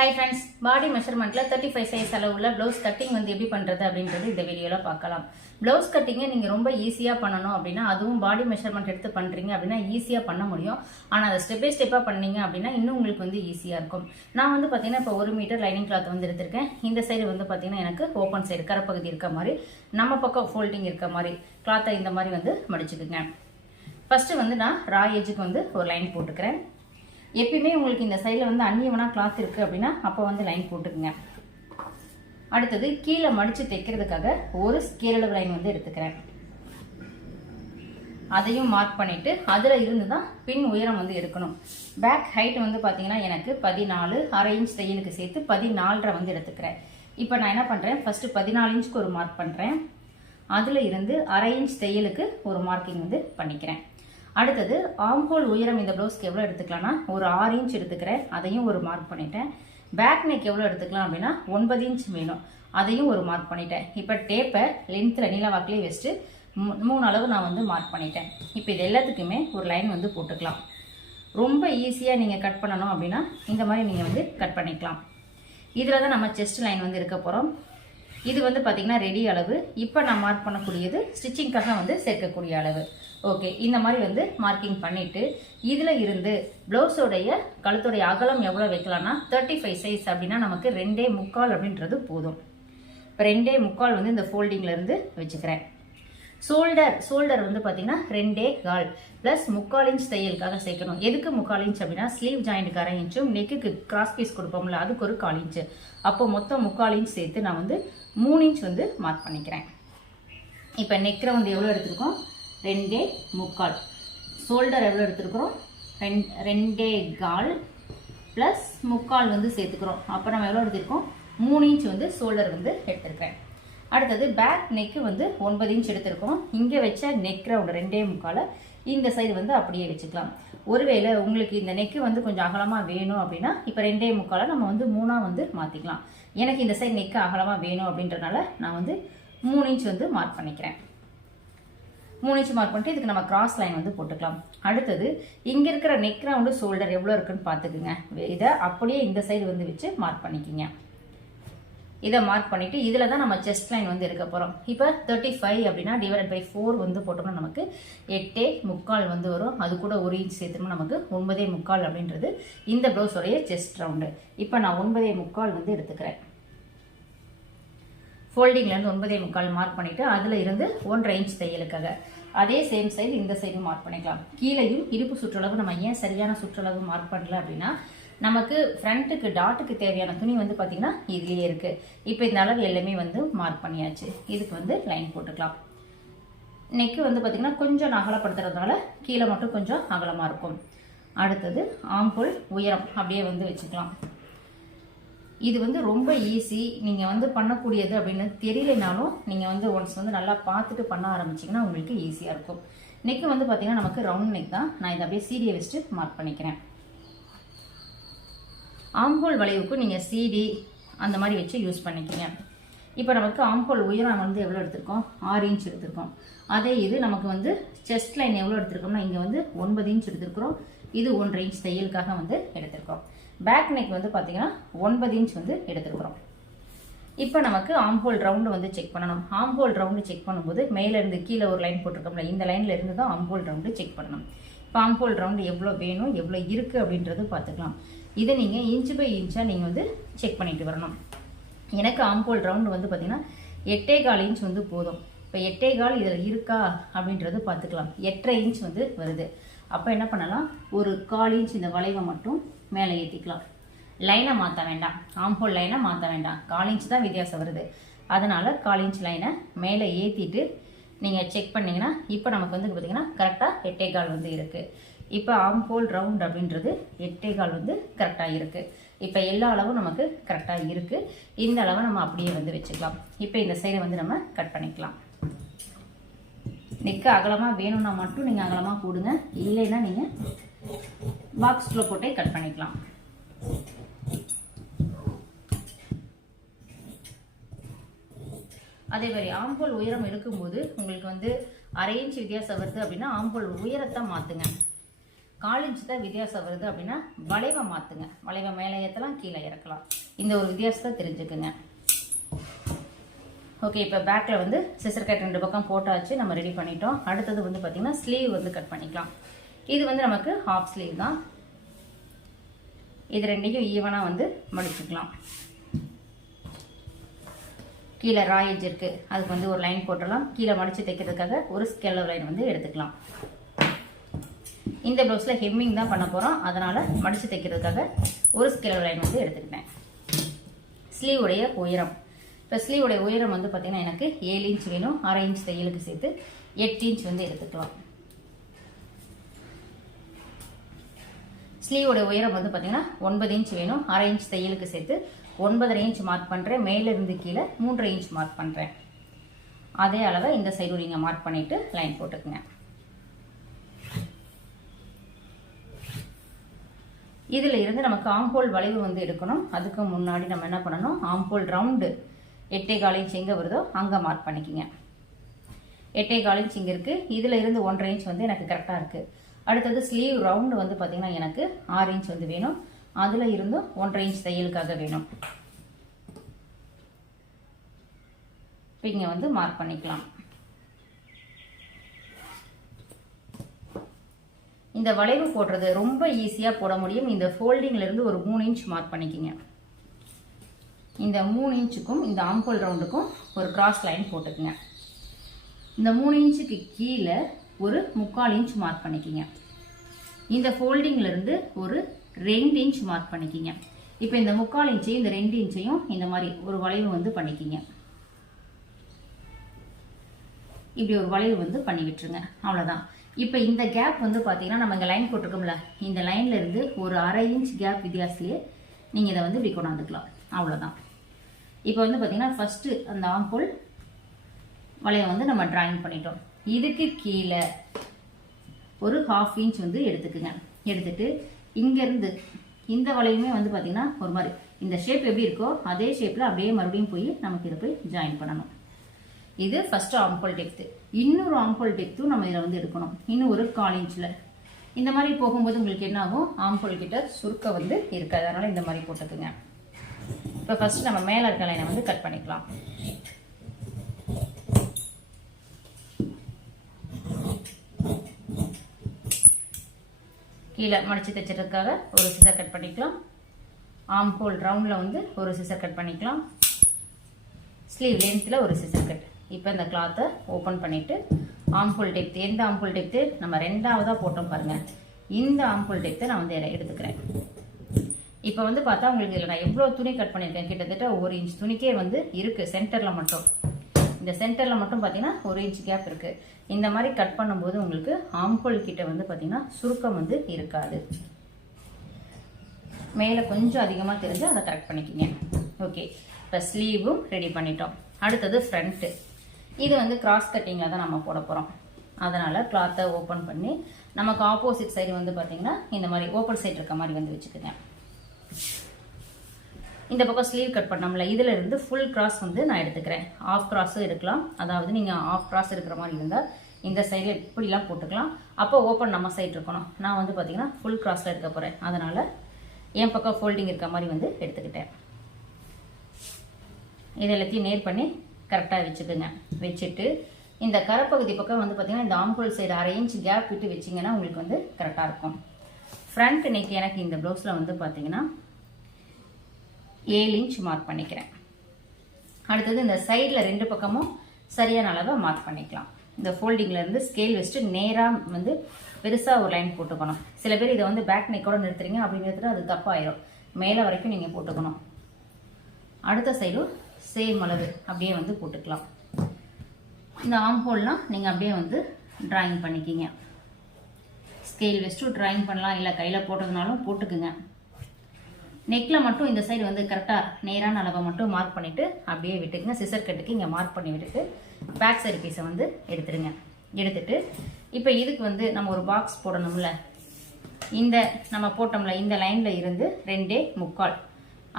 High friends body மெஷர்மெண்ட்டில் thirty five size அளவுள்ள blouse cutting வந்து எப்படி பண்ணுறது அப்படின்றது இந்த வீடியோவில் பார்க்கலாம். ப்ளவுஸ் கட்டிங்கை நீங்கள் ரொம்ப ஈஸியாக பண்ணணும் அப்படின்னா அதுவும் பாடி மெஷர்மெண்ட் எடுத்து பண்ணுறீங்க அப்படின்னா ஈஸியாக பண்ண முடியும். ஆனால் அதை ஸ்டெப் பை ஸ்டெப்பாக பண்ணீங்க அப்படின்னா இன்னும் உங்களுக்கு வந்து ஈஸியாக இருக்கும். நான் வந்து பார்த்தீங்கன்னா இப்போ ஒரு மீட்டர் லைனிங் கிளாத் வந்து எடுத்திருக்கேன். இந்த சைடு வந்து பார்த்தீங்கன்னா எனக்கு ஓப்பன் சைடு கரப்பகுதி இருக்க மாதிரி நம்ம பக்கம் ஃபோல்டிங் இருக்க மாதிரி கிளாத்தை இந்த மாதிரி வந்து மடிச்சுக்குங்க. ஃபஸ்ட்டு வந்து நான் ரா ஏஜுக்கு வந்து ஒரு லைன் போட்டுக்கிறேன். எப்பயுமே உங்களுக்கு இந்த சைடில் வந்து அந்நியவனாக கிளாத் இருக்குது அப்படின்னா அப்போ வந்து லைன் போட்டுக்குங்க. அடுத்தது கீழே மடித்து தைக்கிறதுக்காக ஒரு ஸ்கேலளவு லைன் வந்து எடுத்துக்கிறேன். அதையும் மார்க் பண்ணிவிட்டு அதில் இருந்து தான் பின் உயரம் வந்து எடுக்கணும். பேக் ஹைட் வந்து பார்த்தீங்கன்னா எனக்கு பதினாலு அரை இன்ச் தையலுக்கு சேர்த்து பதினாலரை வந்து எடுத்துக்கிறேன். இப்போ நான் என்ன பண்ணுறேன் ஃபஸ்ட்டு பதினாலு இன்ச்சுக்கு ஒரு மார்க் பண்ணுறேன் அதில் இருந்து அரை இன்ச் தையலுக்கு ஒரு மார்க்கிங் வந்து பண்ணிக்கிறேன். அடுத்தது ஆம்ஹோல் உயரம் இந்த ப்ளவுஸ்க்கு எவ்வளோ எடுத்துக்கலாம்னா ஒரு ஆறு இன்ச் எடுத்துக்கிறேன். அதையும் ஒரு மார்க் பண்ணிட்டேன். பேக் நெக் எவ்வளோ எடுத்துக்கலாம் அப்படின்னா ஒன்பது இன்ச் வேணும். அதையும் ஒரு மார்க் பண்ணிட்டேன். இப்போ டேப்பை லென்த்தில் நீளவாக்கிலே வச்சுட்டு மூணு அளவு நான் வந்து மார்க் பண்ணிட்டேன். இப்போ இது எல்லாத்துக்குமே ஒரு லைன் வந்து போட்டுக்கலாம். ரொம்ப ஈஸியாக நீங்கள் கட் பண்ணணும் அப்படின்னா இந்த மாதிரி நீங்கள் வந்து கட் பண்ணிக்கலாம். இதில் தான் நம்ம செஸ்ட் லைன் வந்து இருக்க போகிறோம் இது வந்து பார்த்திங்கன்னா ரெடி அளவு. இப்போ நான் மார்க் பண்ணக்கூடியது ஸ்டிச்சிங்காக வந்து சேர்க்கக்கூடிய அளவு. ஓகே இந்த மாதிரி வந்து மார்க்கிங் பண்ணிவிட்டு இதில் இருந்து ப்ளவுஸோடைய கழுத்துடைய அகலம் எவ்வளோ வைக்கலாம்னா தேர்ட்டி ஃபைவ் சைஸ் அப்படின்னா நமக்கு ரெண்டே முக்கால் அப்படின்றது போதும். இப்போ ரெண்டே முக்கால் வந்து இந்த ஃபோல்டிங்லேருந்து வச்சுக்கிறேன். ஷோல்டர் ஷோல்டர் வந்து பார்த்தீங்கன்னா ரெண்டே கால் ப்ளஸ் முக்கால் இன்ச் தையலுக்காக சேர்க்கணும். எதுக்கு முக்கால் இன்ச் அப்படின்னா ஸ்லீவ் ஜாயிண்ட்டுக்கு அரை இன்ச்சும் நெக்குக்கு கிராஸ் பீஸ் கொடுப்போம்ல அதுக்கு ஒரு கால் இன்ச்சு அப்போ மொத்தம் முக்கால் இன்ச் சேர்த்து நான் வந்து மூணு இன்ச் வந்து மார்க் பண்ணிக்கிறேன். இப்போ நெக் வந்து எவ்வளோ எடுத்திருக்கோம்? ரெண்டே முக்கால். ஷோல்டர் எவ்வளோ எடுத்திருக்கிறோம்? ரெண் ரெண்டே கால் ப்ளஸ் முக்கால் வந்து சேர்த்துக்கிறோம். அப்போ நம்ம எவ்வளோ எடுத்திருக்கோம்? மூணு இன்ச் வந்து ஷோல்டர் வந்து எடுத்திருக்கேன் அடுத்தது பேக் நெக்கு வந்து ஒன்பது இன்ச் எடுத்திருக்கோம். இங்கே வச்ச நெக் ரவுண்ட் ரெண்டே முக்காலை. இந்த சைடு வந்து அப்படியே வச்சுக்கலாம். ஒருவேளை உங்களுக்கு இந்த நெக்கு வந்து கொஞ்சம் அகலமாக வேணும் அப்படின்னா இப்போ ரெண்டே முக்காலை நம்ம வந்து மூணாக வந்து மாற்றிக்கலாம் எனக்கு இந்த சைடு நெக்கு அகலமாக வேணும் அப்படின்றனால நான் வந்து மூணு இன்ச் வந்து மார்க் பண்ணிக்கிறேன். மூணு மார்க் பண்ணிட்டு இதுக்கு நம்ம கிராஸ் லைன் வந்து போட்டுக்கலாம். அடுத்தது இங்கே இருக்கிற நெக் ரவுண்டு ஷோல்டர் எவ்வளோ இருக்குன்னு பார்த்துக்குங்க. இதை அப்படியே இந்த சைடு வந்து வச்சு மார்க் பண்ணிக்கிங்க. இதை மார்க் பண்ணிவிட்டு இதில் தான் நம்ம செஸ்ட் லைன் வந்து எடுக்க போகிறோம் இப்போ தேர்ட்டி ஃபைவ் அப்படின்னா டிவைட் பை ஃபோர் வந்து போட்டோம்னா நமக்கு எட்டே முக்கால் வந்து வரும். அது கூட ஒரு இன்ச் சேர்த்தோம்னா நமக்கு ஒன்பதே முக்கால் அப்படின்றது இந்த ப்ளவுஸோடைய செஸ்ட் ரவுண்டு இப்போ நான் ஒன்பதே முக்கால் வந்து எடுத்துக்கிறேன். ஃபோல்டிங்லேருந்து ஒன்பதே முக்கால் மார்க் பண்ணிவிட்டு அதில் இருந்து ஒன்றரை இன்ச் தையலுக்காக. அதே சேம் சைடு இந்த சைடும் மார்க் பண்ணிக்கலாம். கீழேயும் இடுப்பு சுற்றளவு நம்ம ஏன் சரியான சுற்றளவு மார்க் பண்ணல அப்படின்னா நமக்கு ஃப்ரண்ட்டுக்கு டாட்டுக்கு தேவையான துணி வந்து பார்த்திங்கன்னா இதுலேயே இருக்குது இப்போ இந்த அளவு எல்லாமே வந்து மார்க் பண்ணியாச்சு. இதுக்கு வந்து லைன் போட்டுக்கலாம். நெக்கு வந்து பார்த்திங்கன்னா கொஞ்சம் அகலப்படுத்துறதுனால கீழே மட்டும் கொஞ்சம் அகலமாக இருக்கும். அடுத்தது ஆம்புல் உயரம் அப்படியே வந்து வச்சுக்கலாம். இது வந்து ரொம்ப ஈஸி நீங்கள் வந்து பண்ணக்கூடியது அப்படின்னு தெரியலைனாலும் நீங்கள் வந்து ஒன்ஸ் வந்து நல்லா பார்த்துட்டு பண்ண ஆரம்பிச்சிங்கன்னா உங்களுக்கு ஈஸியாக இருக்கும். நெக்கு வந்து பார்த்திங்கன்னா நமக்கு ரவுண்ட் நெக் தான். நான் இதை அப்படியே சீடியை வச்சுட்டு மார்க் பண்ணிக்கிறேன். ஆம்போல் வளைவுக்கு நீங்கள் சீடி அந்த மாதிரி வச்சு யூஸ் பண்ணிக்கிங்க. இப்போ நமக்கு ஆம்போல் உயரம் வந்து எவ்வளோ எடுத்திருக்கோம்? ஆறு இன்ச் எடுத்திருக்கோம். அதே இது நமக்கு வந்து செஸ்ட் லைன் எவ்வளோ எடுத்திருக்கோம்னா இங்கே வந்து ஒன்பது இன்ச் எடுத்திருக்கிறோம். இது ஒன்றரை இன்ச் தையலுக்காக வந்து எடுத்திருக்கோம். பேக் நெக் வந்து பார்த்தீங்கன்னா ஒன்பது இன்ச் வந்து எடுத்துருக்குறோம். இப்போ நமக்கு ஆம்போல் ரவுண்டு வந்து செக் பண்ணணும். ஆம்போல் ரவுண்டு செக் பண்ணும்போது மேலேருந்து கீழே ஒரு லைன் போட்டிருக்கோம்ல இந்த லைனில் இருந்து தான் ஆம்போல் ரவுண்டு செக் பண்ணணும். இப்போ ஆம்போல் ரவுண்டு எவ்வளோ வேணும் எவ்வளோ இருக்குது அப்படின்றது பார்த்துக்கலாம் இதை நீங்கள் இன்ச் பை இன்ச்சாக நீங்கள் வந்து செக் பண்ணிட்டு வரணும். எனக்கு ஆம்போல் ரவுண்டு வந்து பார்த்தீங்கன்னா எட்டே கால் இன்ச் வந்து போதும். இப்போ எட்டே கால் இதில் இருக்கா அப்படின்றது பார்த்துக்கலாம் எட்டரை இன்ச் வந்து வருது. அப்போ என்ன பண்ணலாம்? ஒரு கால் இன்ச் இந்த வளைவை மட்டும் மேலே ஏற்றிக்கலாம் லைனை மாற்ற வேண்டாம். ஆம்போல் லைனை மாற்ற வேண்டாம். கால் இன்ச் தான் வித்தியாசம் வருது. அதனால் கால் இன்ச் லைனை மேலே ஏற்றிட்டு நீங்கள் செக் பண்ணீங்கன்னா இப்போ நமக்கு வந்து பார்த்தீங்கன்னா கரெக்டாக எட்டே கால் வந்து இருக்குது இப்போ ஆம்போல் ரவுண்ட் அப்படின்றது எட்டே கால் வந்து கரெக்டாக இருக்குது இப்போ எல்லா அளவும் நமக்கு கரெக்டாக இருக்குது இந்த அளவை நம்ம அப்படியே வந்து வச்சுக்கலாம். இப்போ இந்த சைடை வந்து நம்ம கட் பண்ணிக்கலாம். நெக்கு அகலமாக வேணும்னா மட்டும் நீங்கள் அகலமாக போடுங்க. இல்லைன்னா நீங்கள் பாக்ஸில் போட்டே கட் பண்ணிக்கலாம். அதே மாதிரி ஆம்போல் உயரம் இருக்கும்போது உங்களுக்கு வந்து அரை இன்ச் வித்தியாசம் வருது அப்படின்னா ஆம்போல் உயரத்தை மாற்றுங்க கால் இன்ச் தான் வித்தியாசம் வருது அப்படின்னா வளைவை மாற்றுங்க வளைவை மேலே ஏற்றலாம் கீழே இறக்கலாம். இந்த ஒரு வித்தியாசத்தை தெரிஞ்சுக்குங்க. ஓகே இப்போ பேக்கில் வந்து சிசர் கட் ரெண்டு பக்கம் போட்டாச்சு நம்ம ரெடி பண்ணிட்டோம். அடுத்தது வந்து பார்த்திங்கன்னா ஸ்லீவ் வந்து கட் பண்ணிக்கலாம். இது வந்து நமக்கு ஹாஃப் ஸ்லீவ் தான். இது ரெண்டையும் ஈவனாக வந்து முடிச்சுக்கலாம். கீழே ராயேஜ் இருக்குது அதுக்கு வந்து ஒரு லைன் போட்டுடலாம். கீழே மடித்து தைக்கிறதுக்காக ஒரு ஸ்கெல்லோ லைன் வந்து எடுத்துக்கலாம். இந்த ப்ளவுஸில் ஹெம்மிங் தான் பண்ண போகிறோம் அதனால் மடித்து தைக்கிறதுக்காக ஒரு ஸ்கெல்லோ லைன் வந்து எடுத்துக்கிட்டேன். ஸ்லீவுடைய உயரம். இப்போ ஸ்லீவுடைய உயரம் வந்து பார்த்திங்கன்னா எனக்கு ஏழு இன்ச் வேணும். அரை இன்ச் தையலுக்கு சேர்த்து எட்டு இன்ச் வந்து எடுத்துக்கலாம். ஸ்லீவோட உயரம் வந்து பார்த்தீங்கன்னா ஒன்பது இன்ச் வேணும். அரை இன்ச் தையலுக்கு சேர்த்து ஒன்பதரை இன்ச் மார்க் பண்ணுறேன் மேலேருந்து கீழே மூன்றரை இன்ச் மார்க் பண்ணுறேன் அதே அளவை இந்த சைடு நீங்கள் மார்க் பண்ணிவிட்டு லைன் போட்டுக்குங்க. இதில் இருந்து நமக்கு ஆம்போல் வளைவு வந்து எடுக்கணும். அதுக்கு முன்னாடி நம்ம என்ன பண்ணணும்? ஆம்போல் ரவுண்டு எட்டே கால் இன்ச் எங்கே வருதோ அங்கே மார்க் பண்ணிக்கோங்க. எட்டே கால் இன்ச் இங்கே இருக்குது இதில் இருந்து ஒன்றரை இன்ச் வந்து எனக்கு கரெக்டாக இருக்குது அடுத்தது ஸ்லீவ் ரவுண்டு வந்து பார்த்திங்கன்னா எனக்கு ஆறு இன்ச் வந்து வேணும். அதில் இருந்தும் ஒன்றரை இன்ச் தையலுக்காக வேணும். இப்போ இங்கே வந்து மார்க் பண்ணிக்கலாம். இந்த வளைவு போடுறது ரொம்ப ஈஸியாக போட முடியும். இந்த ஃபோல்டிங்லேருந்து ஒரு மூணு இன்ச் மார்க் பண்ணிக்கிங்க. இந்த மூணு இன்ச்சுக்கும் இந்த ஆம்போல் ரவுண்டுக்கும் ஒரு கிராஸ் லைன் போட்டுக்குங்க. இந்த மூணு இன்ச்சுக்கு கீழே ஒரு முக்கால் இன்ச் மார்க் பண்ணிக்கிங்க. இந்த ஃபோல்டிங்லேருந்து ஒரு ரெண்டு இன்ச் மார்க் பண்ணிக்கிங்க. இப்போ இந்த முக்கால் இன்ச்சையும் இந்த ரெண்டு இன்ச்சையும் இந்த மாதிரி ஒரு வளைவு வந்து பண்ணிக்கிங்க. இப்படி ஒரு வளைவு வந்து பண்ணி விட்டுருங்க. அவ்வளோதான் இப்போ இந்த கேப் வந்து பார்த்தீங்கன்னா நம்ம இங்கே லைன் போட்டிருக்கோம்ல. இந்த லைன்லேருந்து ஒரு அரை இன்ச் கேப் வித்தியாசத்துலேயே நீங்கள் இதை வந்து இப்படி கொண்டாந்துக்கலாம். அவ்வளோதான் இப்போ வந்து பார்த்தீங்கன்னா ஃபஸ்ட்டு அந்த ஆம்போல் வளையை வந்து நம்ம ட்ராயிங் பண்ணிட்டோம். இதுக்கு கீழே ஒரு ஹாஃப் இன்ச் வந்து எடுத்துக்குங்க. எடுத்துட்டு இங்கேருந்து இந்த வளையுமே வந்து பார்த்திங்கன்னா ஒரு மாதிரி. இந்த ஷேப் எப்படி இருக்கோ அதே ஷேப்பில் அப்படியே மறுபடியும் போய் நமக்கு இதை போய் ஜாயின் பண்ணணும். இது ஃபஸ்ட்டு ஆம்போல் டெப்த்து இன்னொரு ஆம்போல் டெப்த்தும் நம்ம இதில் வந்து எடுக்கணும். இன்னும் ஒரு கால் இன்ச்சில் இந்த மாதிரி போகும்போது உங்களுக்கு என்ன ஆகும்? ஆம்போல் கிட்ட சுருக்க வந்து இருக்காது. அதனால் இந்த மாதிரி போட்டுக்குங்க. இப்போ ஃபஸ்ட்டு நம்ம மேலே இருக்க லைனை வந்து கட் பண்ணிக்கலாம். கீழே மடித்து தைச்சதுக்காக ஒரு சிசர் கட் பண்ணிக்கலாம். ஆம் ஹோல் ரவுண்டில் வந்து ஒரு சிசர் கட் பண்ணிக்கலாம். ஸ்லீவ் லென்த்தில் ஒரு சிசர் கட் இப்போ இந்த கிளாத்தை ஓப்பன் பண்ணிவிட்டு ஆம்புல் டெப்த் எந்த ஆம்புல் டெப்த்து நம்ம ரெண்டாவதாக போட்டோம் பாருங்கள் இந்த ஆம்புல் டெப்த்தை நான் வந்து எடுத்துக்கிறேன். இப்போ வந்து பார்த்தா உங்களுக்கு இதில் நான் எவ்வளோ துணி கட் பண்ணியிருக்கேன்? கிட்டத்தட்ட ஒரு இன்ச் துணிக்கே வந்து இருக்குது சென்டரில் மட்டும். இந்த சென்டரில் மட்டும் பார்த்தீங்கன்னா ஒரு இன்ச் கேப் இருக்குது இந்த மாதிரி கட் பண்ணும்போது உங்களுக்கு ஆம்புல் கிட்ட வந்து பார்த்தீங்கன்னா சுருக்கம் வந்து இருக்காது. மேலே கொஞ்சம் அதிகமாக தெரிஞ்சு அதை கரெக்ட் பண்ணிக்கிங்க. ஓகே இப்போ ஸ்லீவும் ரெடி பண்ணிட்டோம். அடுத்தது ஃப்ரண்ட்டு இது வந்து கிராஸ் கட்டிங்கில் தான் நம்ம போட போகிறோம் அதனால் கிளாத்தை ஓப்பன் பண்ணி நமக்கு ஆப்போசிட் சைடு வந்து பார்த்தீங்கன்னா இந்த மாதிரி ஓப்பன் சைடு இருக்க மாதிரி வந்து வச்சுக்கோங்க. இந்த பக்கம் ஸ்லீவ் கட் பண்ணோம்ல இதில் இருந்து ஃபுல் கிராஸ் வந்து நான் எடுத்துக்கிறேன். ஆஃப் கிராஸும் இருக்கலாம். அதாவது நீங்கள் ஆஃப் கிராஸ் இருக்கிற மாதிரி இருந்தால் இந்த சைடில் இப்படிலாம் போட்டுக்கலாம். அப்போ ஓப்பன் நம்ம சைட் இருக்கணும். நான் வந்து பார்த்தீங்கன்னா ஃபுல் கிராஸில் எடுக்க போகிறேன் அதனால் என் பக்கம் ஃபோல்டிங் இருக்க மாதிரி வந்து எடுத்துக்கிட்டேன். இது எல்லாத்தையும் நேர் பண்ணி கரெக்டாக வச்சுக்கோங்க. வச்சுட்டு இந்த கரப்பகுதி பக்கம் வந்து பார்த்திங்கன்னா இந்த ஆம்புல் சைடு அரை இன்ச் கேப் விட்டு வச்சிங்கன்னா உங்களுக்கு வந்து கரெக்டாக இருக்கும். ஃப்ரண்ட் நெக் எனக்கு இந்த ப்ளவுஸில் வந்து பார்த்திங்கன்னா ஏழு இன்ச் மார்க் பண்ணிக்கிறேன். அடுத்தது இந்த சைடில் ரெண்டு பக்கமும் சரியான அளவை மார்க் பண்ணிக்கலாம். இந்த ஃபோல்டிங்லேருந்து ஸ்கேல் வச்சுட்டு நேராக வந்து பெருசாக ஒரு லைன் போட்டுக்கணும். சில பேர் இதை வந்து பேக் நெக்கோட நிறுத்துறீங்க அப்படிங்கிறது அது தப்பாயிரும். மேலே வரைக்கும் நீங்கள் போட்டுக்கணும். அடுத்த சைடும் சேம் அளவு அப்படியே வந்து போட்டுக்கலாம். இந்த ஆம் ஹோல்லாம் நீங்கள் அப்படியே வந்து டிராயிங் பண்ணிக்கிங்க. ஸ்கேல் வச்சுட்டு ட்ராயிங் பண்ணலாம் இல்லை கையில் போட்டதுனாலும் போட்டுக்குங்க. நெக்கில் மட்டும் இந்த சைடு வந்து கரெக்டாக நேரான அளவை மட்டும் மார்க் பண்ணிவிட்டு அப்படியே விட்டுக்குங்க. சிசர் கட்டுக்கு இங்கே மார்க் பண்ணி விட்டுட்டு பேக் சைடு பீஸை வந்து எடுத்துடுங்க எடுத்துட்டு இப்போ இதுக்கு வந்து நம்ம ஒரு பாக்ஸ் போடணும்ல. இந்த நம்ம போட்டோம்ல இந்த லைனில் இருந்து ரெண்டே முக்கால்.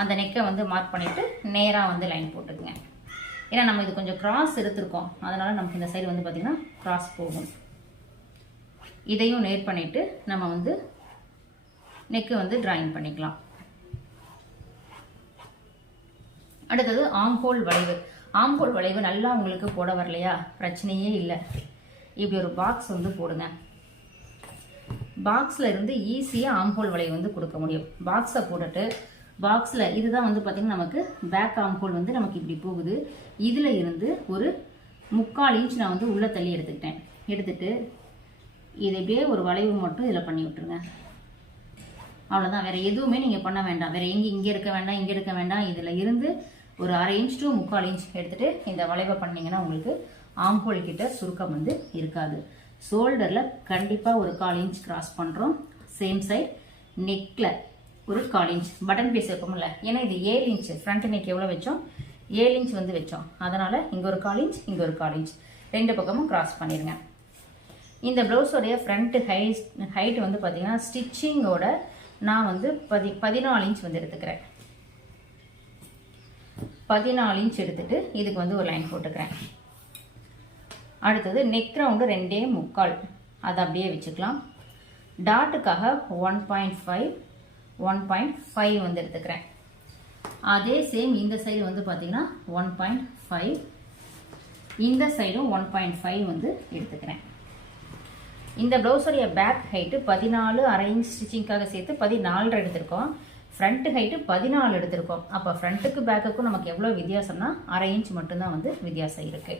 அந்த நெக்கை வந்து மார்க் பண்ணிவிட்டு நேராக வந்து லைன் போட்டுக்குங்க. ஏன்னா நம்ம இது கொஞ்சம் கிராஸ் எடுத்திருக்கோம். அதனால் நமக்கு இந்த சைடு வந்து பார்த்திங்கன்னா கிராஸ் போகும். இதையும் நேர் பண்ணிவிட்டு நம்ம வந்து நெக்கு வந்து ட்ராயிங் பண்ணிக்கலாம். அடுத்தது ஆம்போல் வளைவு. ஆம்போல் வளைவு நல்லா உங்களுக்கு போட வரலையா? பிரச்சனையே இல்லை. இப்படி ஒரு பாக்ஸ் வந்து போடுங்க. பாக்ஸில் இருந்து ஈஸியாக ஆம்போல் வளைவு வந்து கொடுக்க முடியும். பாக்ஸை போட்டுட்டு பாக்ஸில் இதுதான் வந்து பார்த்திங்கன்னா நமக்கு பேக் ஆம்போல் வந்து நமக்கு இப்படி போகுது. இதில் இருந்து ஒரு முக்கால் இன்ச் நான் வந்து உள்ளே தள்ளி எடுத்துக்கிட்டேன். எடுத்துட்டு இது இப்படியே ஒரு வளைவு மட்டும் இதில் பண்ணி விட்டுருங்க. அவ்வளோதான் வேறு எதுவுமே நீங்கள் பண்ண வேண்டாம். வேறு எங்கே இங்கே இருக்க வேண்டாம் இங்கே இருக்க வேண்டாம். இதில் இருந்து ஒரு அரை இன்ச் டு முக்கால் இன்ச் எடுத்துகிட்டு இந்த வளைவை பண்ணிங்கன்னா உங்களுக்கு ஆம்போல் கிட்ட சுருக்கம் வந்து இருக்காது. ஷோல்டரில் கண்டிப்பாக ஒரு கால் இன்ச் கிராஸ் பண்ணுறோம் சேம் சைட் நெக்கில் ஒரு கால் இன்ச் பட்டன் பீஸ் இருக்கும்ல ஏன்னா இது ஏழு இன்ச் ஃப்ரண்ட் நெக் எவ்வளோ வச்சோம்? ஏழு இன்ச் வந்து வச்சோம். அதனால் இங்கே ஒரு கால் இன்ச் இங்கே ஒரு கால் இன்ச் ரெண்டு பக்கமும் கிராஸ் பண்ணிடுங்க இந்த ப்ளவுஸோடைய ஃப்ரண்ட் ஹைட் ஹைட் வந்து பார்த்திங்கன்னா ஸ்டிச்சிங்கோட நான் வந்து பதி பதினாலு இன்ச் வந்து எடுத்துக்கிறேன். பதினாலு இன்ச் எடுத்துகிட்டு இதுக்கு வந்து ஒரு லைன் போட்டுக்கிறேன். அடுத்தது நெக் ரவுண்டு ரெண்டே முக்கால். அதை அப்படியே வச்சுக்கலாம். டாட்டுக்காக one point five one point five வந்து எடுத்துக்கிறேன். அதே சேம் இந்த சைடு வந்து பார்த்தீங்கன்னா ஒன் பாயிண்ட் ஃபைவ் இந்த சைடும் ஒன் பாயிண்ட் ஃபைவ் வந்து எடுத்துக்கிறேன். இந்த ப்ளவுஸுடைய பேக் ஹைட்டு பதினாலு அரை இன்ச் ஸ்டிச்சிங்காக சேர்த்து பதினாலு எடுத்திருக்கோம். ஃப்ரண்ட்டு ஹைட்டு பதினாலு எடுத்திருக்கோம். அப்போ ஃப்ரண்ட்டுக்கு பேக்குக்கும் நமக்கு எவ்வளோ வித்தியாசம்னா அரை இன்ச் மட்டும்தான் வந்து வித்தியாசம் இருக்குது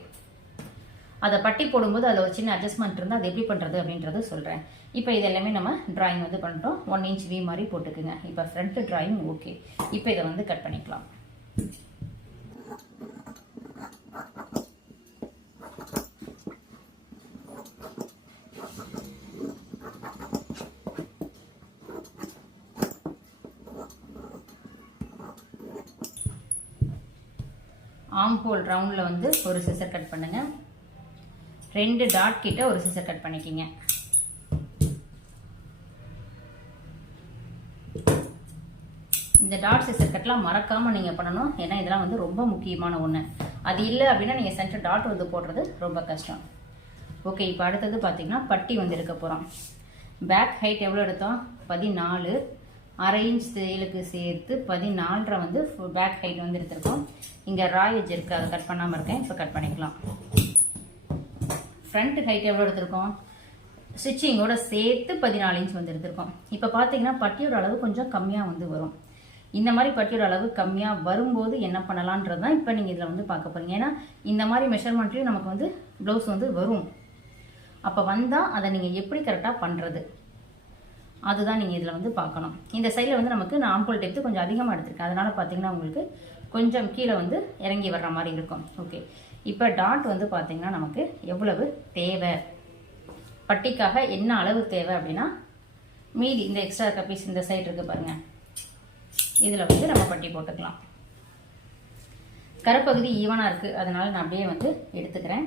அதை பட்டி போடும்போது அதில் ஒரு சின்ன அட்ஜஸ்ட்மெண்ட் இருந்தால் அது எப்படி பண்ணுறது அப்படின்றத சொல்கிறேன் இப்போ இது எல்லாமே நம்ம ட்ராயிங் வந்து பண்ணிட்டோம். ஒன் இன்ச் வி மாதிரி போட்டுக்குங்க. இப்போ ஃப்ரண்ட்டு ட்ராயிங் ஓகே இப்போ இதை வந்து கட் பண்ணிக்கலாம். ஆம் ஹோல் ரவுண்டில் வந்து ஒரு சிசர் கட் பண்ணுங்கள் ரெண்டு டாட் கிட்ட ஒரு சிசர் கட் பண்ணிக்கிங்க. இந்த டாட் சிசர் கட்லாம் மறக்காமல் நீங்கள் பண்ணணும். ஏன்னா இதெல்லாம் வந்து ரொம்ப முக்கியமான ஒன்று அது இல்லை அப்படின்னா நீங்கள் சென்டர் டாட் வந்து போடுறது ரொம்ப கஷ்டம். ஓகே இப்போ அடுத்தது பார்த்தீங்கன்னா பட்டி வந்து இருக்க போகிறோம் பேக் ஹைட் எவ்வளோ எடுத்தோம்? பதினாலு. அரை இன்ச் தையலுக்கு சேர்த்து பதினாலரை வந்து பேக் ஹைட் வந்து எடுத்திருக்கோம். இங்கே ராயேஜ் இருக்குது அதை கட் பண்ணாமல் இருக்கேன். இப்போ கட் பண்ணிக்கலாம். ஃப்ரண்ட் ஹைட் எவ்வளோ எடுத்திருக்கோம்? ஸ்டிச்சிங்கோட சேர்த்து பதினாலு இன்ச் வந்து எடுத்திருக்கோம். இப்போ பார்த்தீங்கன்னா பட்டியோட அளவு கொஞ்சம் கம்மியாக வந்து வரும். இந்த மாதிரி பட்டியோட அளவு கம்மியாக வரும்போது என்ன பண்ணலான்றது தான் இப்போ நீங்கள் இதில் வந்து பார்க்க போகிறீங்க ஏன்னா இந்த மாதிரி மெஷர்மெண்ட்லேயும் நமக்கு வந்து ப்ளவுஸ் வந்து வரும். அப்போ வந்தால் அதை நீங்கள் எப்படி கரெக்டாக பண்ணுறது அதுதான் நீங்கள் இதில் வந்து பார்க்கணும். இந்த சைடில் வந்து நமக்கு நான் ஆம்பூல் டெப்த்து கொஞ்சம் அதிகமாக எடுத்திருக்கேன் அதனால் பார்த்தீங்கன்னா உங்களுக்கு கொஞ்சம் கீழே வந்து இறங்கி வர்ற மாதிரி இருக்கும். ஓகே இப்போ டாட் வந்து பார்த்தீங்கன்னா நமக்கு எவ்வளவு தேவை? பட்டிக்காக என்ன அளவு தேவை அப்படின்னா மீதி இந்த எக்ஸ்ட்ரா இருக்க பீஸ் இந்த சைடு இருக்குது பாருங்கள் இதில் வந்து நம்ம பட்டி போட்டுக்கலாம். கரப்பகுதி ஈவனாக இருக்குது அதனால் நான் அப்படியே வந்து எடுத்துக்கிறேன்.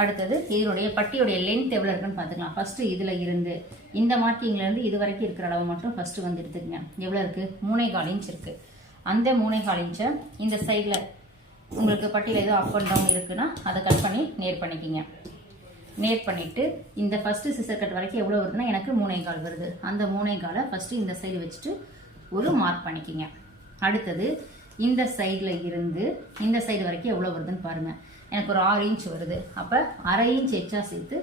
அடுத்தது இதனுடைய பட்டியுடைய லென்த் எவ்வளோ இருக்குன்னு பார்த்துக்கலாம். ஃபஸ்ட்டு இதில் இருந்து இந்த மார்க்கிங்லேருந்து இது வரைக்கும் இருக்கிற அளவு மட்டும் ஃபஸ்ட்டு வந்து எடுத்துக்கங்க. எவ்வளோ இருக்குது மூணே கால் இன்ச் இருக்குது அந்த மூணே கால் இன்ச்சை இந்த சைடில் உங்களுக்கு பட்டியில் எதுவும் அப் அண்ட் டவுன் இருக்குன்னா அதை கட் பண்ணி நேர் பண்ணிக்கிங்க. நேர் பண்ணிவிட்டு இந்த ஃபஸ்ட்டு சிசர் கட் வரைக்கும் எவ்வளோ வருதுன்னா எனக்கு மூணே கால் வருது. அந்த மூணே காலை ஃபஸ்ட்டு இந்த சைடு வச்சுட்டு ஒரு மார்க் பண்ணிக்கிங்க. அடுத்தது இந்த சைடில் இருந்து இந்த சைடு வரைக்கும் எவ்வளோ வருதுன்னு பாருங்கள் எனக்கு ஒரு ஆறு இன்ச் வருது. அப்போ அரை இன்ச் எச்சா சேர்த்து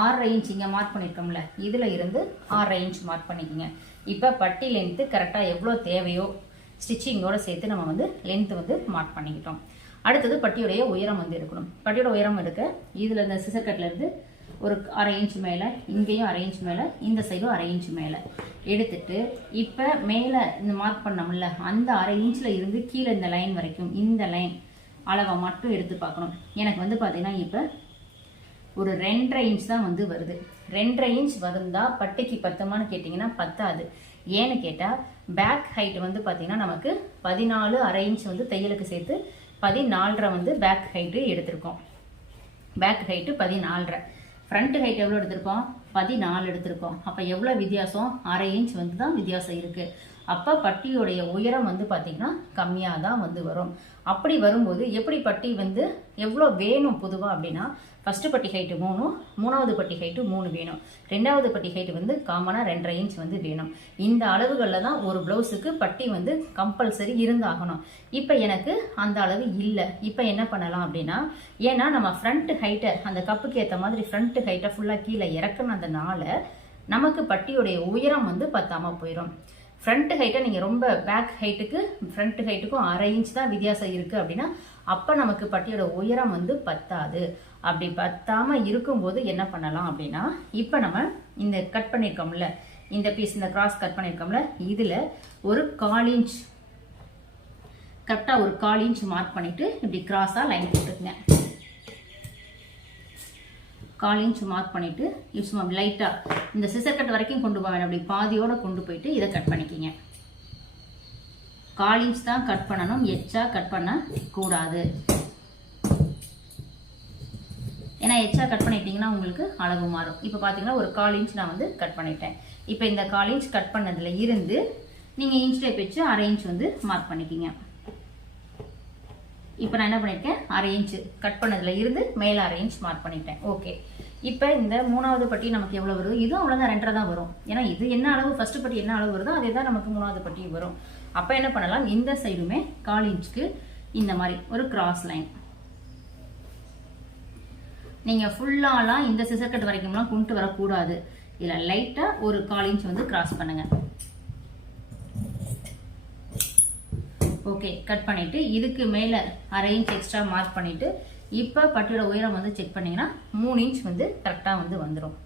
ஆறரை இன்ச் இங்கே மார்க் பண்ணியிருக்கோம்ல இதில் இருந்து ஆறரை இன்ச் மார்க் பண்ணிக்கோங்க. இப்போ பட்டி லென்த்து கரெக்டாக எவ்வளோ தேவையோ ஸ்டிச்சிங்கோடு சேர்த்து நம்ம வந்து லென்த்து வந்து மார்க் பண்ணிக்கிட்டோம். அடுத்தது பட்டியுடைய உயரம் வந்து இருக்கணும். பட்டியோட உயரம் எடுக்க இதில் இந்த சிசர் கட்லேருந்து ஒரு அரை இன்ச் மேலே இங்கேயும் அரை இன்ச் மேலே இந்த சைடும் அரை இன்ச் மேலே எடுத்துட்டு இப்போ மேலே இந்த மார்க் பண்ணோம்ல அந்த அரை இன்ச்சில் இருந்து கீழே இந்த லைன் வரைக்கும் இந்த லைன் அளவை மட்டும் எடுத்து பார்க்கணும். எனக்கு வந்து பார்த்தீங்கன்னா இப்போ ஒரு ரெண்டரை இன்ச் தான் வந்து வருது. ரெண்டரை இன்ச் வந்தால் பட்டைக்கு பத்துமான்னு கேட்டிங்கன்னா பத்தாது. ஏன்னு கேட்டால் பேக் ஹைட் வந்து பார்த்தீங்கன்னா நமக்கு பதினாலு அரை இன்ச் வந்து தையலுக்கு சேர்த்து பதினாலரை வந்து பேக் ஹைட்டு எடுத்திருக்கோம். பேக் ஹைட்டு பதினாலரை. ஃப்ரண்ட் ஹைட் எவ்வளோ எடுத்திருக்கோம்? பதினாலு எடுத்திருக்கோம். அப்போ எவ்வளோ வித்தியாசம்? அரை இன்ச் வந்து தான் வித்தியாசம் இருக்குது அப்போ பட்டியுடைய உயரம் வந்து பார்த்திங்கன்னா கம்மியாக தான் வந்து வரும். அப்படி வரும்போது எப்படி பட்டி வந்து எவ்வளோ வேணும் பொதுவாக அப்படின்னா ஃபஸ்ட்டு பட்டி ஹைட்டு மூணு மூணாவது பட்டி ஹைட்டு மூணு வேணும். ரெண்டாவது பட்டி ஹைட்டு வந்து காமனாக ரெண்டரை இன்ச் வந்து வேணும். இந்த அளவுகளில் தான் ஒரு ப்ளவுஸுக்கு பட்டி வந்து கம்பல்சரி இருந்தாகணும். இப்போ எனக்கு அந்த அளவு இல்லை. இப்போ என்ன பண்ணலாம் அப்படின்னா ஏன்னா நம்ம ஃப்ரண்ட் ஹைட்டை அந்த கப்புக்கு ஏற்ற மாதிரி ஃப்ரண்ட் ஹைட்டை ஃபுல்லாக கீழே இறக்குனதுனால நமக்கு பட்டியுடைய உயரம் வந்து பத்தாமல் போயிடும் ஃப்ரண்ட் ஹைட்டை நீங்கள் ரொம்ப பேக் ஹைட்டுக்கு ஃப்ரண்ட் ஹைட்டுக்கும் அரை இன்ச் தான் வித்தியாசம் இருக்குது அப்படின்னா அப்போ நமக்கு பட்டியோட உயரம் வந்து பத்தாது. அப்படி பத்தாமல் இருக்கும்போது என்ன பண்ணலாம் அப்படின்னா இப்போ நம்ம இந்த கட் பண்ணியிருக்கோம்ல இந்த பீஸ் இந்த கிராஸ் கட் பண்ணியிருக்கோம்ல இதில் ஒரு கால் இன்ச் கரெக்டாக ஒரு கால் இன்ச் மார்க் பண்ணிவிட்டு இப்படி கிராஸாக லைன் போட்டுக்குங்க. காலையும் சும்மா மார்க் பண்ணிவிட்டு சும்மா லைட்டாக இந்த சிசர் கட் வரைக்கும் கொண்டு போக அப்படி பாதியோடு கொண்டு போயிட்டு இதை கட் பண்ணிக்கிங்க. கால் இன்ச் தான் கட் பண்ணணும் எச்சா கட் பண்ண கூடாது. ஏன்னா எச்சா கட் பண்ணிட்டீங்கன்னா உங்களுக்கு அளவு மாறும். இப்போ பார்த்தீங்கன்னா ஒரு கால் இன்ச் நான் வந்து கட் பண்ணிட்டேன். இப்போ இந்த கால் இன்ச் கட் பண்ணதில் இருந்து நீங்கள் இன்ச் டைப் வச்சு அரை இன்ச் வந்து மார்க் பண்ணிக்கிங்க. இப்போ நான் என்ன பண்ணியிருக்கேன்? அரை கட் பண்ணதில் இருந்து மேலே அரை இன்ச் மார்க் பண்ணிட்டேன். ஓகே இப்போ இந்த மூணாவது பட்டி நமக்கு எவ்வளோ வருது? இதுவும் அவ்வளோதான் ரெண்டரை தான் வரும். ஏன்னா இது என்ன அளவு ஃபஸ்ட்டு பட்டி என்ன அளவு வருதோ அதே தான் நமக்கு மூணாவது பட்டி வரும். அப்போ என்ன பண்ணலாம்? இந்த சைடுமே கால் இன்ச்சுக்கு இந்த மாதிரி ஒரு கிராஸ் லைன் நீங்கள் ஃபுல்லாலாம் இந்த சிசர்கட் வரைக்கும்லாம் கொண்டு வரக்கூடாது. இதில் லைட்டாக ஒரு கால் இன்ச் வந்து கிராஸ் பண்ணுங்கள் ஓகே கட் பண்ணிட்டு இதுக்கு மேலே அரை இன்ச் எக்ஸ்ட்ரா மார்க் பண்ணிட்டு இப்போ பட்டியோட உயரம் வந்து செக் பண்ணீங்கன்னா மூணு இன்ச் வந்து கரெக்டாக வந்து வந்துடும்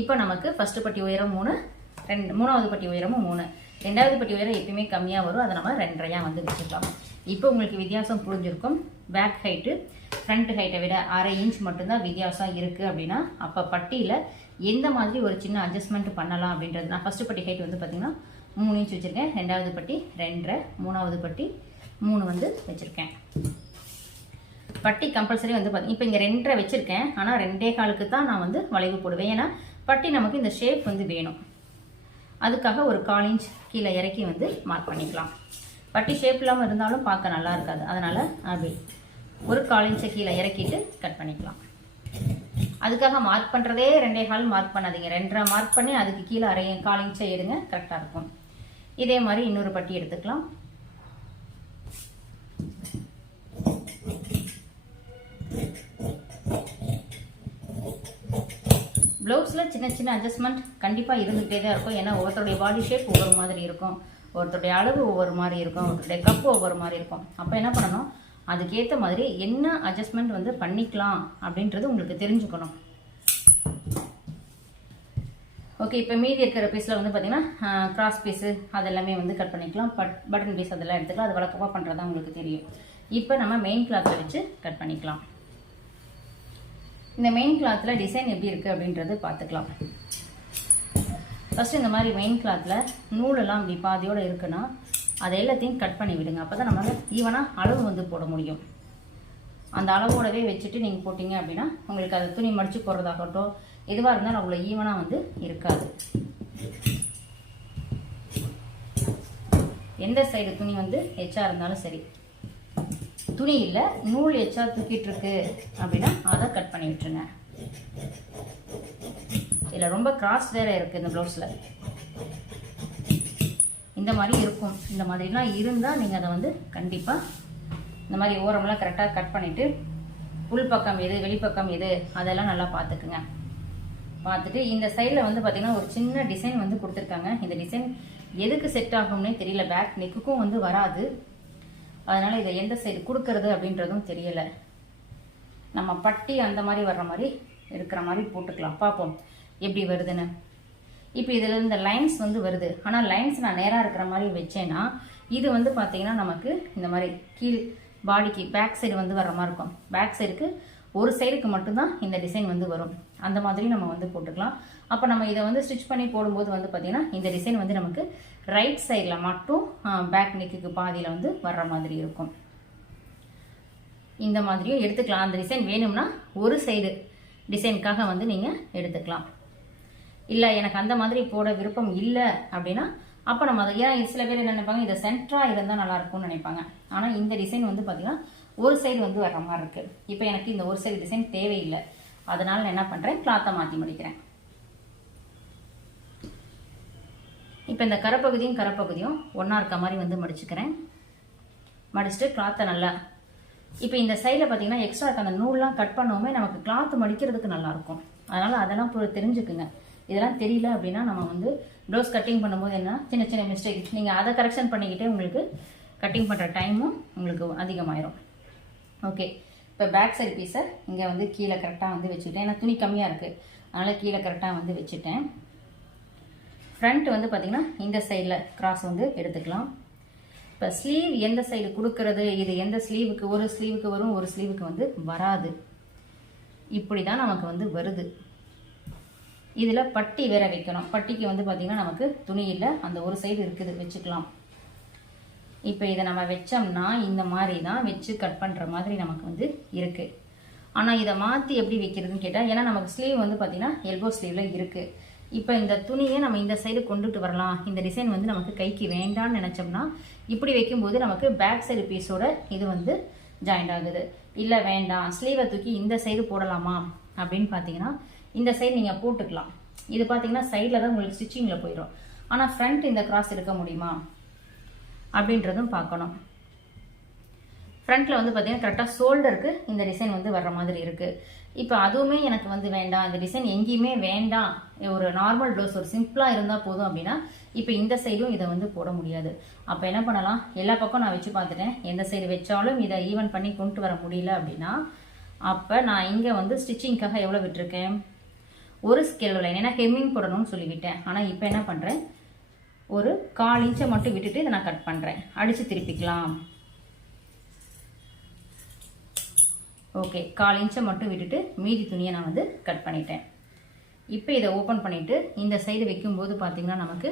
இப்போ நமக்கு ஃபர்ஸ்ட் பட்டி உயரம் மூணு ரெண்டு மூணாவது பட்டி உயரமும் மூணு. ரெண்டாவது பட்டி உயரம் எப்பயுமே கம்மியாக வரும் அதை நம்ம ரெண்டரையாக வந்து வச்சுக்கலாம் இப்போ உங்களுக்கு வித்தியாசம் புரிஞ்சிருக்கும். பேக் ஹைட்டு ஃப்ரண்ட் ஹைட்டை விட அரை இன்ச் மட்டும்தான் வித்தியாசம் இருக்குது அப்படின்னா அப்போ பட்டியில் எந்த மாதிரி ஒரு சின்ன அட்ஜஸ்ட்மெண்ட் பண்ணலாம் அப்படின்றது நான் ஃபர்ஸ்ட் பட்டி ஹைட் வந்து பார்த்தீங்கன்னா மூணு இன்ச் வச்சுருக்கேன். ரெண்டாவது பட்டி ரெண்டரை மூணாவது பட்டி மூணு வந்து வச்சுருக்கேன். பட்டி கம்பல்சரி வந்து பார்த்தீங்க இப்போ இங்கே ரெண்டரை வச்சுருக்கேன். ஆனால் ரெண்டே காலுக்கு தான் நான் வந்து வளைவு போடுவேன். ஏன்னா பட்டி நமக்கு இந்த ஷேப் வந்து வேணும். அதுக்காக ஒரு கால் இன்ச் கீழே இறக்கி வந்து மார்க் பண்ணிக்கலாம். பட்டி ஷேப் இல்லாமல் இருந்தாலும் பார்க்க நல்லா இருக்காது. அதனால் அப்படி ஒரு கால் இன்ச்சை கீழே இறக்கிட்டு கட் பண்ணிக்கலாம். அதுக்காக மார்க் பண்ணுறதே ரெண்டே கால் மார்க் பண்ணாதீங்க. ரெண்டரை மார்க் பண்ணி அதுக்கு கீழே அரை கால் இன்ச்சை எடுங்க கரெக்டாக இருக்கும். இதே மாதிரி இன்னொரு பட்டி எடுத்துக்கலாம். ப்ளவுஸில் சின்ன சின்ன அட்ஜஸ்ட்மெண்ட் கண்டிப்பாக இருந்துகிட்டே தான் இருக்கும். ஏன்னா ஒவ்வொருத்தருடைய பாடி ஷேப் ஒவ்வொரு மாதிரி இருக்கும். ஒருத்தருடைய அளவு ஒவ்வொரு மாதிரி இருக்கும். ஒருத்தருடைய கப்பு ஒவ்வொரு மாதிரி இருக்கும். அப்போ என்ன பண்ணணும்? அதுக்கேற்ற மாதிரி என்ன அட்ஜஸ்ட்மெண்ட் வந்து பண்ணிக்கலாம் அப்படின்றது உங்களுக்கு தெரிஞ்சுக்கணும். ஓகே இப்போ மீதி இருக்கிற பீஸில் வந்து பார்த்தீங்கன்னா கிராஸ் பீஸு அதெல்லாமே வந்து கட் பண்ணிக்கலாம். பட் பட்டன் பீஸ் அதெல்லாம் எடுத்துக்கலாம். அது வழக்கமாக பண்ணுறதா உங்களுக்கு தெரியும். இப்போ நம்ம மெயின் கிளாத்தில் வச்சு கட் பண்ணிக்கலாம். இந்த மெயின் கிளாத்தில் டிசைன் எப்படி இருக்குது அப்படின்றது பார்த்துக்கலாம் ஃபஸ்ட்டு இந்த மாதிரி மெயின் கிளாத்தில் நூலெல்லாம் இப்படி பாதியோடு இருக்குன்னா அதை எல்லாத்தையும் கட் பண்ணி விடுங்க. அப்போ தான் நம்மளால் ஈவனாக அளவு வந்து போட முடியும். அந்த அளவோடவே வச்சுட்டு நீங்கள் போட்டிங்க அப்படின்னா உங்களுக்கு அதை துணி மடித்து போடுறதாகட்டும் எதுவாக இருந்தாலும் அவ்வளோ ஈவனாக வந்து இருக்காது. எந்த சைடு துணி வந்து எச்சா இருந்தாலும் சரி. துணி இல்லை நூல் எச்சா தூக்கிட்டு இருக்கு அப்படின்னா அதை கட் பண்ணி விட்டுருங்க. இதில் ரொம்ப கிராஸ் வேற இருக்குது இந்த ப்ளவுஸில் இந்த மாதிரி இருக்கும். இந்த மாதிரிலாம் இருந்தால் நீங்கள் அதை வந்து கண்டிப்பாக இந்த மாதிரி ஓரமெல்லாம் கரெக்டாக கட் பண்ணிவிட்டு உள் பக்கம் எது வெளிப்பக்கம் எது அதெல்லாம் நல்லா பார்த்துக்குங்க. பார்த்துட்டு இந்த சைடில் வந்து பார்த்திங்கன்னா ஒரு சின்ன டிசைன் வந்து கொடுத்துருக்காங்க. இந்த டிசைன் எதுக்கு செட் ஆகும்னே தெரியல. பேக் நெக்குக்கும் வந்து வராது. அதனால் இதை எந்த சைடு கொடுக்கறது அப்படின்றதும் தெரியலை. நம்ம பட்டி அந்த மாதிரி வர்ற மாதிரி இருக்கிற மாதிரி போட்டுக்கலாம். பார்ப்போம். எப்படி வருதுன்னு. இப்போ இதில் இந்த லைன்ஸ் வந்து வருது. ஆனால் லைன்ஸ் நான் நேராக இருக்கிற மாதிரி வச்சேன்னா இது வந்து பார்த்தீங்கன்னா நமக்கு இந்த மாதிரி கீழ் பாடிக்கு பேக் சைடு வந்து வர்ற மாதிரி இருக்கும். பேக் சைடுக்கு ஒரு சைடுக்கு மட்டும்தான் இந்த டிசைன் வந்து வரும். அந்த மாதிரி நம்ம வந்து போட்டுக்கலாம். அப்போ நம்ம இதை வந்து ஸ்டிச் பண்ணி போடும்போது வந்து பார்த்தீங்கன்னா இந்த டிசைன் வந்து நமக்கு ரைட் சைடில் மட்டும் பேக் நெக்குக்கு பாதியில் வந்து வர்ற மாதிரி இருக்கும். இந்த மாதிரியும் எடுத்துக்கலாம். அந்த டிசைன் வேணும்னா ஒரு சைடு டிசைனுக்காக வந்து நீங்கள் எடுத்துக்கலாம். இல்லை எனக்கு அந்த மாதிரி போட விருப்பம் இல்லை அப்படின்னா அப்போ நம்ம அதை ஏன் சில பேர் என்ன நினைப்பாங்க இதை சென்ட்ராக இருந்தால் நல்லா இருக்கும்னு நினைப்பாங்க. ஆனால் இந்த டிசைன் வந்து பார்த்திங்கன்னா ஒரு சைடு வந்து வர்ற மாதிரி இருக்குது இப்போ எனக்கு இந்த ஒரு சைடு டிசைன் தேவையில்லை. அதனால நான் என்ன பண்ணுறேன் கிளாத்தை மாற்றி முடிக்கிறேன். இப்போ இந்த கரைப்பகுதியும் கரைப்பகுதியும் ஒன்றா இருக்க மாதிரி வந்து மடிச்சுக்கிறேன். மடிச்சுட்டு கிளாத்தை நல்லா இப்போ இந்த சைடில் பார்த்தீங்கன்னா எக்ஸ்ட்ரா இருக்க அந்த நூல்லாம் கட் பண்ணவுமே நமக்கு கிளாத் மடிக்கிறதுக்கு நல்லாயிருக்கும் அதனால் அதெல்லாம் தெரிஞ்சுக்குங்க. இதெல்லாம் தெரியல அப்படின்னா நம்ம வந்து ப்ளவுஸ் கட்டிங் பண்ணும்போது என்ன? சின்ன சின்ன மிஸ்டேக் நீங்கள் அதை கரெக்ஷன் பண்ணிக்கிட்டே உங்களுக்கு கட்டிங் பண்ணுற டைமும் உங்களுக்கு அதிகமாயிரும். ஓகே இப்போ பேக் சைடு பீஸை இங்கே வந்து கீழே கரெக்டாக வந்து வச்சுக்கிட்டேன் ஏன்னா துணி கம்மியாக இருக்குது அதனால் கீழே கரெக்டாக வந்து வச்சுட்டேன். ஃப்ரண்ட் வந்து பார்த்திங்கன்னா இந்த சைடில் கிராஸ் வந்து எடுத்துக்கலாம். இப்போ ஸ்லீவ் எந்த சைடு கொடுக்கறது? இது எந்த ஸ்லீவுக்கு ஒரு ஸ்லீவுக்கு வரும் ஒரு ஸ்லீவுக்கு வந்து வராது. இப்படி தான் நமக்கு வந்து வருது. இதில் பட்டி வேற வைக்கணும். பட்டிக்கு வந்து பார்த்திங்கன்னா நமக்கு துணி இல்லை அந்த ஒரு சைடு இருக்குது. வச்சுக்கலாம். இப்போ இதை நம்ம வச்சோம்னா இந்த மாதிரி தான் வச்சு கட் பண்ணுற மாதிரி நமக்கு வந்து இருக்குது ஆனால் இதை மாற்றி எப்படி வைக்கிறதுன்னு கேட்டால் ஏன்னா நமக்கு ஸ்லீவ் வந்து பார்த்திங்கன்னா எல்போ ஸ்லீவில் இருக்குது இப்போ இந்த துணியை நம்ம இந்த சைடு கொண்டுட்டு வரலாம். இந்த டிசைன் வந்து நமக்கு கைக்கு வேண்டான்னு நினச்சோம்னா இப்படி வைக்கும்போது நமக்கு பேக் சைடு பீஸோட இது வந்து ஜாயிண்ட் ஆகுது. இல்லை வேண்டாம் ஸ்லீவை தூக்கி இந்த சைடு போடலாமா? அப்படின்னு பார்த்தீங்கன்னா இந்த சைடு நீங்கள் போட்டுக்கலாம். இது பார்த்தீங்கன்னா சைடில் தான் உங்களுக்கு ஸ்டிச்சிங்கில் போயிடும். ஆனால் ஃப்ரண்ட் இந்த கிராஸ் எடுக்க முடியுமா? அப்படின்றதும் பார்க்கணும். ஃப்ரண்ட்டில் வந்து பார்த்தீங்கன்னா கரெக்டாக ஷோல்டருக்கு இந்த டிசைன் வந்து வர்ற மாதிரி இருக்குது இப்போ அதுவுமே எனக்கு வந்து வேண்டாம். இந்த டிசைன் எங்கேயுமே வேண்டாம். ஒரு நார்மல் ப்ளவுஸ் ஒரு சிம்பிளாக இருந்தால் போதும் அப்படின்னா இப்போ இந்த சைடும் இதை வந்து போட முடியாது. அப்போ என்ன பண்ணலாம்? எல்லா பக்கம் நான் வச்சு பார்த்துட்டேன். எந்த சைடு வச்சாலும் இதை ஈவன் பண்ணி கொண்டு வர முடியல அப்படின்னா அப்போ நான் இங்கே வந்து ஸ்டிச்சிங்க்காக எவ்வளோ விட்டுருக்கேன்? ஒரு ஸ்கேல் லைன் ஏன்னா ஹெம்மிங் போடணும்னு சொல்லிவிட்டேன் ஆனால் இப்போ என்ன பண்ணுறேன் ஒரு கால் இன்ச்சை மட்டும் விட்டுட்டு இதை நான் கட் பண்ணுறேன் அடித்து திருப்பிக்கலாம். ஓகே கால் இன்ச்சை மட்டும் விட்டுட்டு மீதி துணியை நான் வந்து கட் பண்ணிட்டேன். இப்போ இதை ஓப்பன் பண்ணிவிட்டு இந்த சைடு வைக்கும்போது பார்த்தீங்கன்னா நமக்கு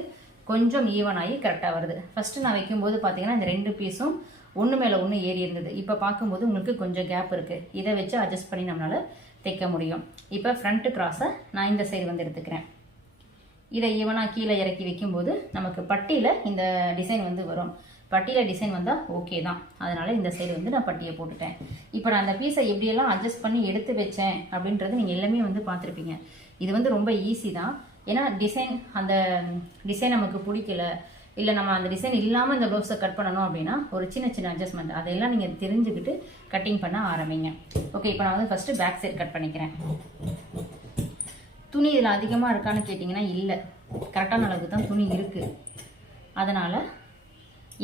கொஞ்சம் ஈவனாகி கரெக்டாக வருது. ஃபஸ்ட்டு நான் வைக்கும்போது பார்த்தீங்கன்னா இந்த ரெண்டு பீஸும் ஒன்று மேலே ஒன்று ஏறி இருந்தது. இப்போ பார்க்கும்போது உங்களுக்கு கொஞ்சம் கேப் இருக்குது இதை வச்சு அட்ஜஸ்ட் பண்ணி நம்மளால் தைக்க முடியும். இப்போ ஃப்ரண்ட்டு கிராஸை நான் இந்த சைடு வந்து எடுத்துக்கிறேன். இதை ஈவனாக கீழே இறக்கி வைக்கும்போது நமக்கு பட்டியில் இந்த டிசைன் வந்து வரும். பட்டியில் டிசைன் வந்தால் ஓகே தான். அதனால் இந்த சைடு வந்து நான் பட்டியை போட்டுட்டேன். இப்போ நான் அந்த பீஸை எப்படியெல்லாம் அட்ஜஸ்ட் பண்ணி எடுத்து வச்சேன் அப்படின்றது நீங்கள் எல்லாமே வந்து பார்த்துருப்பீங்க. இது வந்து ரொம்ப ஈஸி தான். ஏன்னா டிசைன் அந்த டிசைன் நமக்கு பிடிக்கல இல்லை நம்ம அந்த டிசைன் இல்லாமல் இந்த ப்ளவுஸை கட் பண்ணணும் அப்படின்னா ஒரு சின்ன சின்ன அட்ஜஸ்ட்மெண்ட் அதெல்லாம் நீங்கள் தெரிஞ்சுக்கிட்டு கட்டிங் பண்ண ஆரம்பிங்க. ஓகே இப்போ நான் வந்து ஃபஸ்ட்டு பேக் சைடு கட் பண்ணிக்கிறேன். துணி இதில் அதிகமாக இருக்கான்னு கேட்டிங்கன்னா இல்லை. கரெக்டான அளவுக்கு தான் துணி இருக்குது அதனால்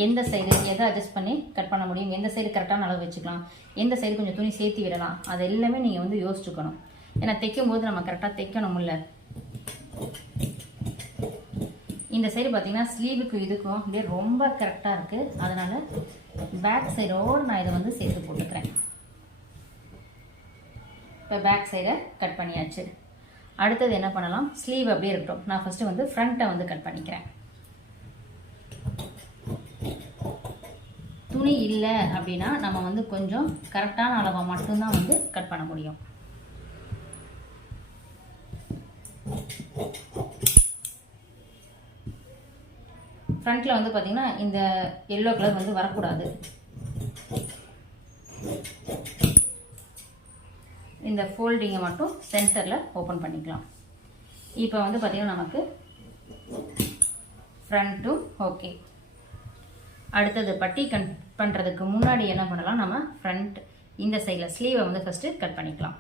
எந்த சைடு எதை அட்ஜஸ்ட் பண்ணி கட் பண்ண முடியும்? எந்த சைடு கரெக்டான அளவு வச்சுக்கலாம்? எந்த சைடு கொஞ்சம் துணி சேர்த்து விடலாம்? அது எல்லாமே நீங்கள் வந்து யோசிச்சுக்கணும். ஏன்னா தைக்கும் போது நம்ம கரெக்டாக தைக்கணும்ல. இந்த சைடு பார்த்தீங்கன்னா ஸ்லீவுக்கு இதுக்கும் அப்படியே ரொம்ப கரெக்டாக இருக்குது அதனால் பேக் சைடோடு நான் இதை வந்து சேர்த்து போட்டுக்கிறேன். இப்போ பேக் சைடை கட் பண்ணியாச்சு. அடுத்தது என்ன பண்ணலாம்? ஸ்லீவ் அப்படியே இருக்கட்டும். நான் ஃபஸ்ட்டு வந்து ஃப்ரண்ட்டை வந்து கட் பண்ணிக்கிறேன். துணி இல்லை அப்படின்னா நம்ம வந்து கொஞ்சம் கரெக்டான அளவை மட்டும்தான் வந்து கட் பண்ண முடியும். ஃப்ரண்ட்டில் வந்து பார்த்திங்கன்னா இந்த எல்லோ கலர் வந்து வரக்கூடாது. இந்த ஃபோல்டிங்கை மட்டும் சென்டரில் ஓப்பன் பண்ணிக்கலாம். இப்போ வந்து பார்த்தீங்கன்னா நமக்கு ஃப்ரண்ட்டும் ஓகே அடுத்தது பட்டி கட் பண்ணுறதுக்கு முன்னாடி என்ன பண்ணலாம்? நம்ம ஃப்ரண்ட் இந்த சைடில் ஸ்லீவை வந்து ஃபஸ்ட்டு கட் பண்ணிக்கலாம்.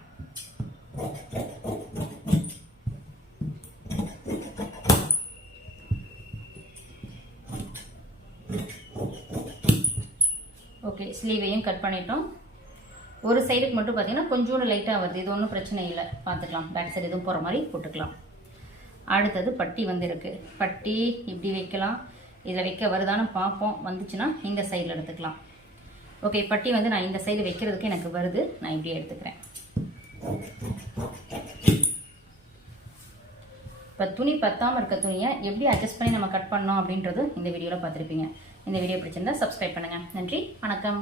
ஓகே ஸ்லீவையும் கட் பண்ணிட்டோம். ஒரு சைடுக்கு மட்டும் பார்த்தீங்கன்னா கொஞ்சோண்டு லைட்டாக வருது. இது ஒன்றும் பிரச்சனை இல்லை. பார்த்துக்கலாம் பேக் சைடு எதுவும் போகிற மாதிரி போட்டுக்கலாம். அடுத்தது பட்டி வந்து இருக்குது பட்டி இப்படி வைக்கலாம். இதில் வைக்க வருதான்னு பார்ப்போம். வந்துச்சுன்னா இந்த சைடில் எடுத்துக்கலாம். ஓகே பட்டி வந்து நான் இந்த சைடு வைக்கிறதுக்கு எனக்கு வருது. நான் இப்படியே எடுத்துக்கிறேன். இப்போ துணி பத்தாமல் இருக்க துணியை எப்படி அட்ஜஸ்ட் பண்ணி நம்ம கட் பண்ணோம் அப்படின்றது இந்த வீடியோவில் பார்த்துருப்பீங்க. இந்த வீடியோ பிடிச்சிருந்தா சப்ஸ்கிரைப் பண்ணுங்கள் நன்றி. வணக்கம்.